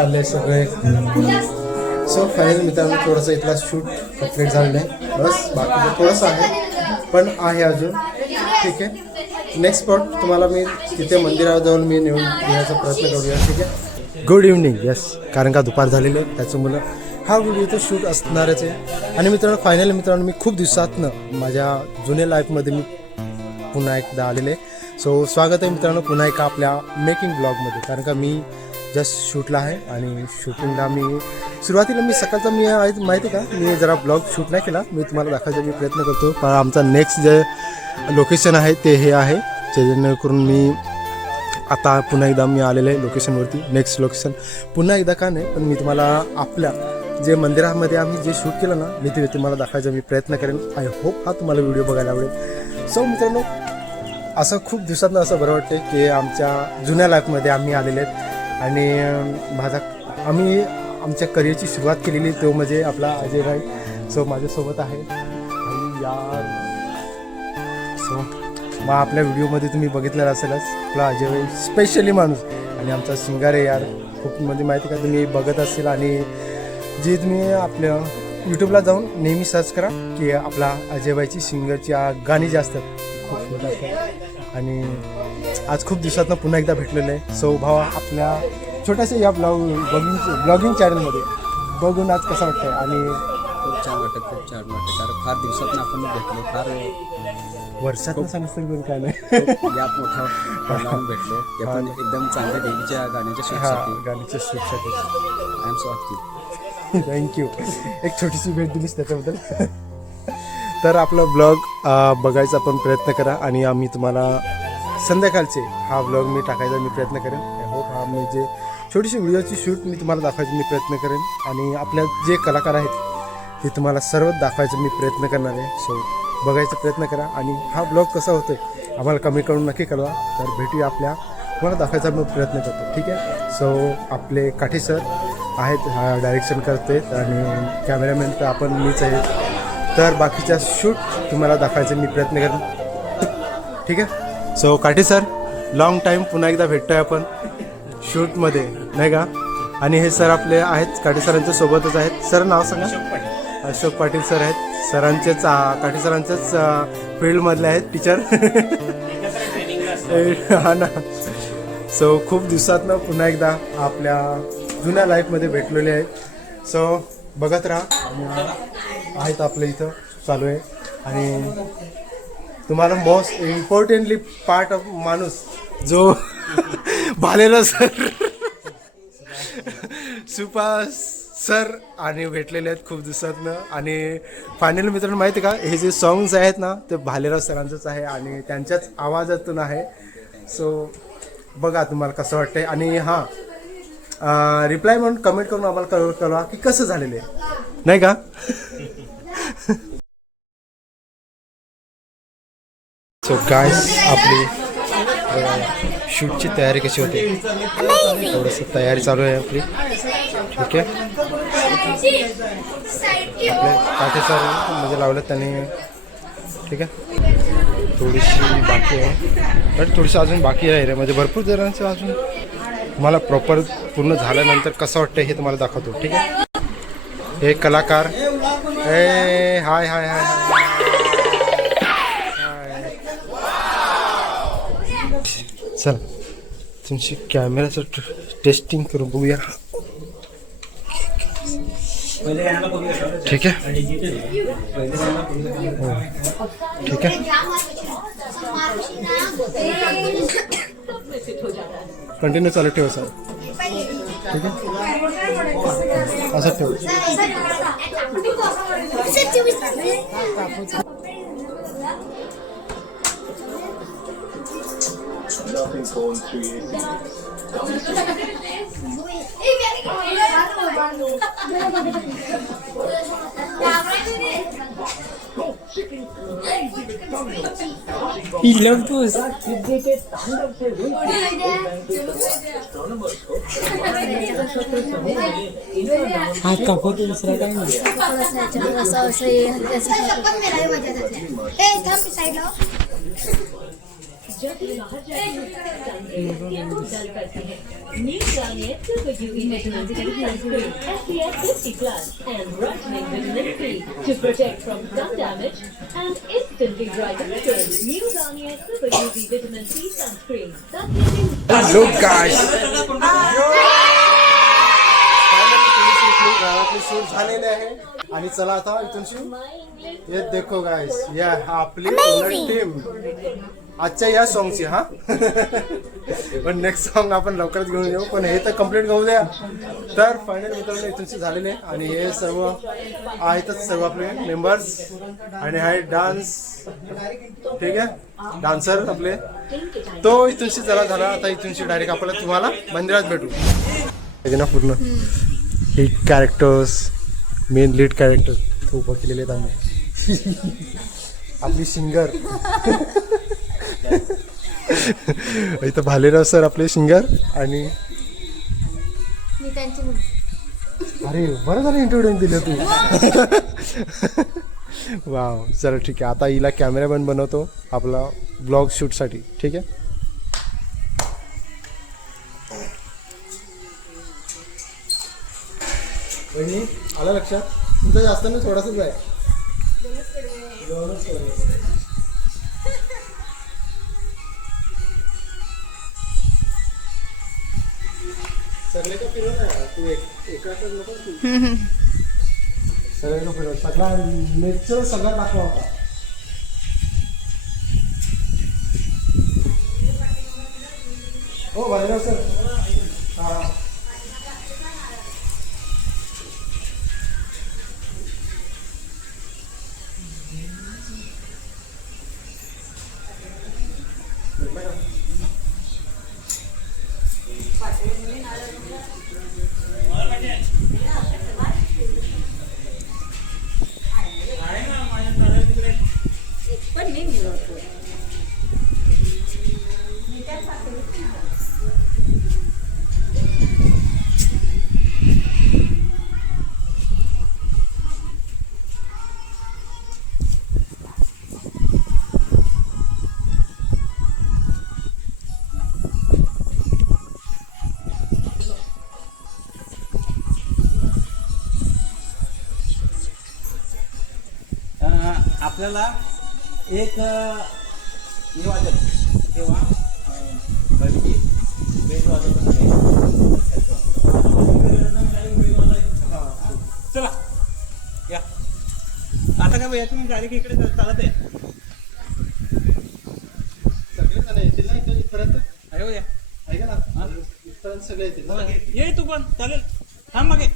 आले सगळे. So final मित्रांनो थोडंसं इथला शूट कंप्लीट झालेलं आहे बस बाकीचं थोडंसं आहे. पण आहे अजून. ठीक आहे. नेक्स्ट स्पॉट तुम्हाला मी तिथे मंदिराजवळ मी नेऊन देण्याचा प्रयत्न करूया. ठीक आहे? गुड इव्हनिंग येस कारण का दुपार झालेली आहे. त्याच्यामुळं हा व्हिडिओ तो शूट असणारच आहे. आणि मित्रांनो फायनली मित्रांनो मी खूप दिवसातनं माझ्या जुन्या लाईफमध्ये मी पुन्हा एकदा आलेले सो स्वागत आहे मित्रांनो पुन्हा एका आपल्या मेकिंग ब्लॉगमध्ये कारण का मी जस्ट शूटला आहे आणि शूटिंगला मी सुरुवातीला मी सकाळचा मी आहे- माहिती आहे का? मी जरा ब्लॉग शूट नाही केला. मी तुम्हाला दाखवायचा मी प्रयत्न करतो. पण आमचा नेक्स्ट जे लोकेशन आहे ते हे आहे. जेणेकरून मी आता पुन्हा एकदा मी आलेलो आहे लोकेशनवरती नेक्स्ट लोकेशन पुन्हा एकदा का नाही पण मी तुम्हाला आपल्या जे मंदिरामध्ये आम्ही जे शूट केलं ना मी ते तुम्हाला दाखवायचा मी प्रयत्न करेन. आय होप हा तुम्हाला व्हिडिओ बघायला आवडेल. सो मित्रांनो असं खूप दिवसातनं असं बरं वाटतं की आमच्या जुन्या लाईफमध्ये आम्ही आलेले आहेत. आणि माझा आम्ही आमच्या करिअरची सुरुवात केलेली तो म्हणजे आपला अजय भाई सो माझ्यासोबत आहे. आणि यार सो मग आपल्या व्हिडिओमध्ये तुम्ही बघितलेला असेलच आपला अजय भाई स्पेशली माणूस. आणि आमचा सिंगर आहे यार. खूप म्हणजे माहिती का तुम्ही बघत असेल आणि जे तुम्ही आपल्या यूट्यूबला जाऊन नेहमी सर्च करा की आपला अजयबाईची सिंगरची गाणी जे असतात खूप सुंदर असतात आणि आज खूप दिवसातनं पुन्हा एकदा भेटलेलं आहे. सो भावा आपल्या छोट्याशा या ब्लॉग ब्लॉगिंग ब्लॉगिंग चॅनलमध्ये बघून आज कसं वाटतंय? आणि खूप छान वाटत खूप छान वाटत. कारण फार दिवसात आपण भेटलो फार वर्षात सांगितलं पण काय नाही? गॅप मोठा लावून भेटलो. ते पण एकदम चांगल्या देवीच्या गाण्याच्या हा शूटसाठी गाणीच्या शूटसाठी I am so thank you एक छोटीशी भेट दिलीस त्याच्याबद्दल. तर आपला ब्लॉग बघायचा पण प्रयत्न करा आणि आम्ही तुम्हाला संध्याकाळचे हा ब्लॉग मी टाकायचा मी प्रयत्न करेन. आय होप हा मी जे छोटीशी व्हिडिओची शूट मी तुम्हाला दाखवायची मी प्रयत्न करेन. आणि आपल्या जे कलाकार आहेत ते तुम्हाला सर्व दाखवायचा मी प्रयत्न करणार आहे. सो बघायचा प्रयत्न करा आणि हा ब्लॉग कसा होतो आहे आम्हाला कमी करून नक्की कळवा. तर भेटूया आपल्या तुम्हाला दाखवायचा मी प्रयत्न करतो. ठीक आहे? सो आपले काठी सर आहेत हा डायरेक्शन करते आणि कॅमेरामॅन तर आपण मीच आहे. तर बाकीच्या शूट तुम्हाला दाखवायचा मी प्रयत्न करेन. ठीक आहे? सो काठी सर लॉंग टाईम पुन्हा एकदा भेटतोय आपण शूटमध्ये नाही का? आणि हे सर आपले आहेत काठी सरांच्या सोबतच आहेत. सर नाव सांगा. अशोक पाटील. सर आहेत. सरांचेच काठी सरांचेच फील्डमधले आहेत टीचर हा ना. सो खूप दिवसातनं पुन्हा एकदा आपल्या जुन्या लाईफमध्ये भेटलेले आहेत. सो बघत राहा. आहेत आपल्या इथं चालू आहे. आणि तुम्हाला मोस्ट इम्पॉर्टंटली पार्ट ऑफ माणूस जो भालेला सर सुपास सर आणि भेटलेले आहेत खूप दिवसातनं. आणि फायनल मित्रांनो माहिती आहे का? हे जे सॉंग्स आहेत ना ते भालेराव सरांचंच आहे आणि त्यांच्याच आवाजातून आहे. सो बघा तुम्हाला कसं वाटतंय. आणि हां रिप्लाय म्हणून कमेंट करून आम्हाला कळवा की कसं झालेलं आहे. नाही का? सो काय आपली शूटची तयारी कशी होते? थोडंसं तयारी चालू आहे आपली. ठीक आहे. आपले काठी सर म्हणजे लावलं त्यांनी. ठीक आहे. थोडीशी बाकी आहे. बट थोडीशी अजून बाकी आहे रे. म्हणजे भरपूर जणांचं अजून. तुम्हाला प्रॉपर पूर्ण झाल्यानंतर कसं वाटतं हे तुम्हाला दाखवतो. ठीक आहे. हे कलाकार. ए हाय हाय हाय हाय. चल तुमची कॅमेराचं टेस्टिंग करून बघूया ठीक आहे हो. ठीक आहे कंटिन्यू चालू ठेवा सर। ठीक आहे असं ठेव हात कापतो दुसरा काय नाही असं असं पण मेरा मजा ए थांब साईडला जब भी बाहर जाते हैं स्किन को डल करती है new Garnier super UV vitamin C sunscreen SPF 50 plus and brightening vitamin C to protect from sun damage and instantly brighten skin. New Garnier Super UV Vitamin C Sunscreen. Sunscreen look guys गावातली shoot झालेले आहे आणि चला आता इथून ये देखो guys या आपली टीम आजच्या या सॉंगची हा? पण नेक्स्ट सॉन्ग आपण लवकरच घेऊन येऊ. पण हे तर कंप्लीट घेऊ द्या. तर फायनल मित्रांनो इथूनचे झालेले. आणि हे सर्व आहेतच सर्व आपले मेंबर्स आणि आहे डान्स ठीक आहे? डान्सर आपले. तो इथूनशी जरा झाला. आता इथूनशी डायरेक्ट आपल्याला तुम्हाला मंदिरात भेटू. आहे ना पूर्ण. हे कॅरेक्टर्स मेन लीड कॅरेक्टर तो उभं केलेले आहेत आम्ही. आपली सिंगर इथं भालेराव सर आपले सिंगर आणि अरे बरं झालं इंट्रोड्यूस दिलं तू. वाव चला ठीक आहे. आता हिला कॅमेरामॅन बनवतो आपला ब्लॉग शूटसाठी ठीक आहे? आलं लक्षात? तुमचं जास्त नाही थोडासाच आहे. तू एक एकाच नको तू सगळा नेचर सगळा दाखवा होता. हो भाईराव सर. हा. आपल्याला एक वाजत तेव्हा अं, घरची बेल वाजत. चला. या. आता काय भैया तुम्ही डायरेक्ट इकडे चालत आहे. सगळे येतील ना इथं इथपर्यंत अरे हो. या ऐका ना इथपर्यंत सगळे येतील ये तू पण. चालेल. थांब मागे.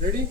রেডি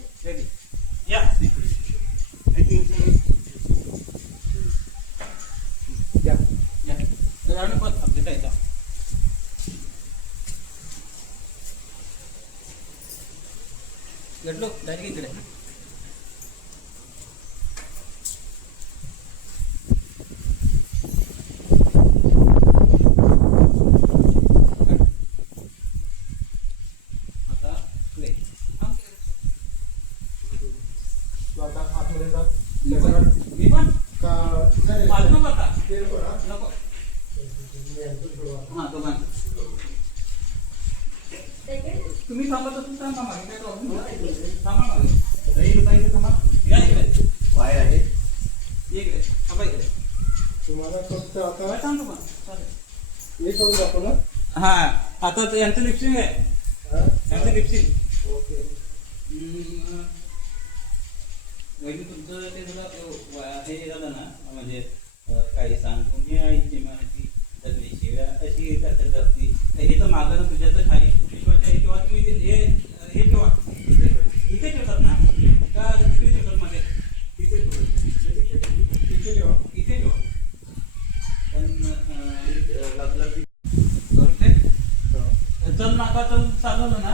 तुम्ही थांबत असेल थांबा मागे काय प्रॉब्लेम थांबा मागे. आहे. ये इकडे. थांबा इकडे. तुम्हाला फक्त आता सांगतो पण हे करून दाखव ना. हा आता यांचं आहे. हा? यांचं ओके. तुमचं ते जरा हे झालं ना म्हणजे काही सांगून मी आईची माहिती सगळी शिव्या अशी करतात जास्ती? हे तर मागं तुझ्या तर खाली किंवा तुम्ही हे हे ठेवा. इथे ठेवतात ना? का तिकडे ठेवतात मध्ये इथे ठेवतात. इथे ठेवा. इथे ठेवा. पण चल नाका चल चालवलं ना?